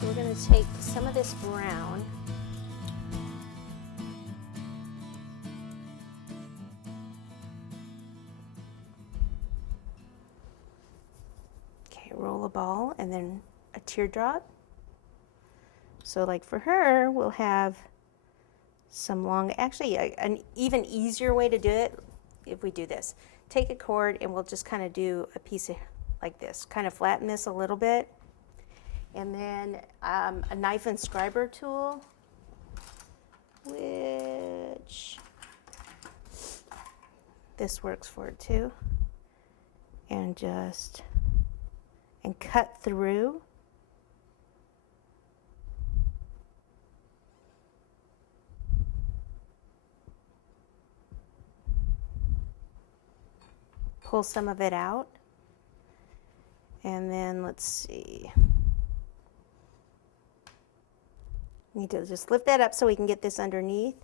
So we're going to take some of this brown. Okay, roll a ball and then a teardrop. So like for her, we'll have some long, actually an even easier way to do it if we do this. Take a cord and we'll just kind of do a piece of like this, kind of flatten this a little bit. And then a knife and scriber tool, which this works for it too. And cut through. Pull some of it out. And then let's see. Need to just lift that up so we can get this underneath.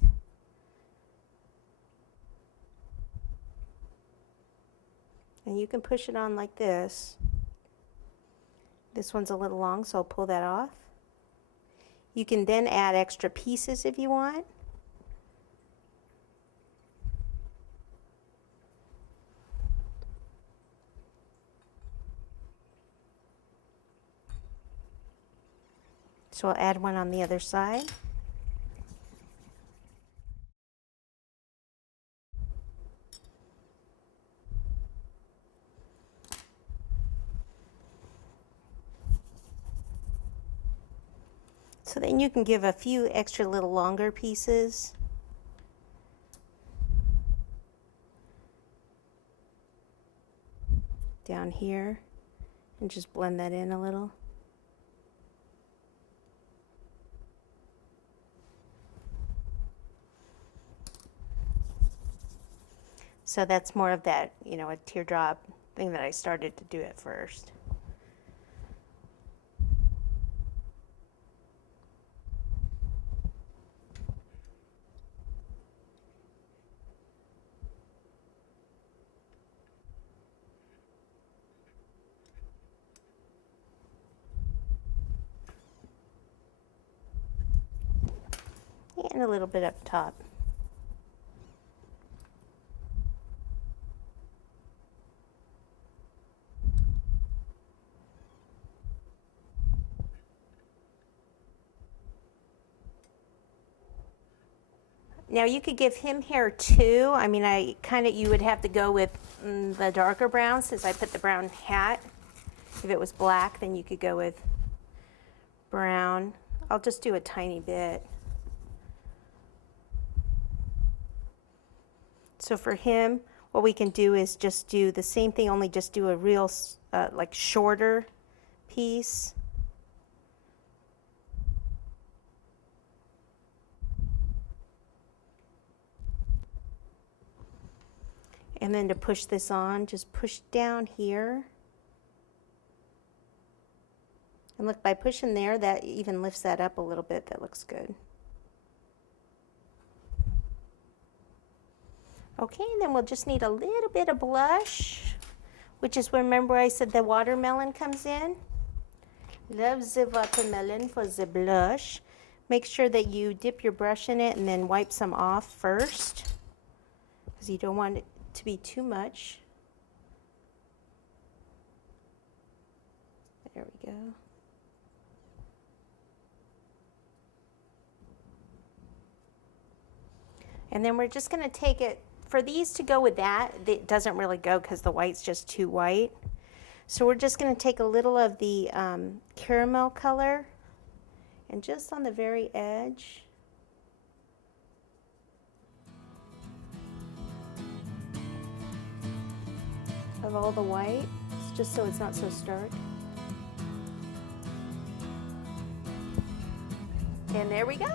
And you can push it on like this. This one's a little long, so I'll pull that off. You can then add extra pieces if you want. So I'll add one on the other side. So then you can give a few extra little longer pieces. Down here, and just blend that in a little. So that's more of that, you know, a teardrop thing that I started to do at first. And a little bit up top. Now you could give him hair too. I mean, you would have to go with the darker brown since I put the brown hat. If it was black, then you could go with brown. I'll just do a tiny bit. So for him, what we can do is just do the same thing, only just do a real like shorter piece. And then to push this on, just push down here. And look, by pushing there, that even lifts that up a little bit. That looks good. Okay, and then we'll just need a little bit of blush, which is, remember I said the watermelon comes in? Love the watermelon for the blush. Make sure that you dip your brush in it and then wipe some off first, because you don't want it to be too much. There we go. And then we're just going to take it, for these to go with that, it doesn't really go because the white's just too white. So we're just going to take a little of the caramel color and just on the very edge. Of all the white, just so it's not so stark. And there we go.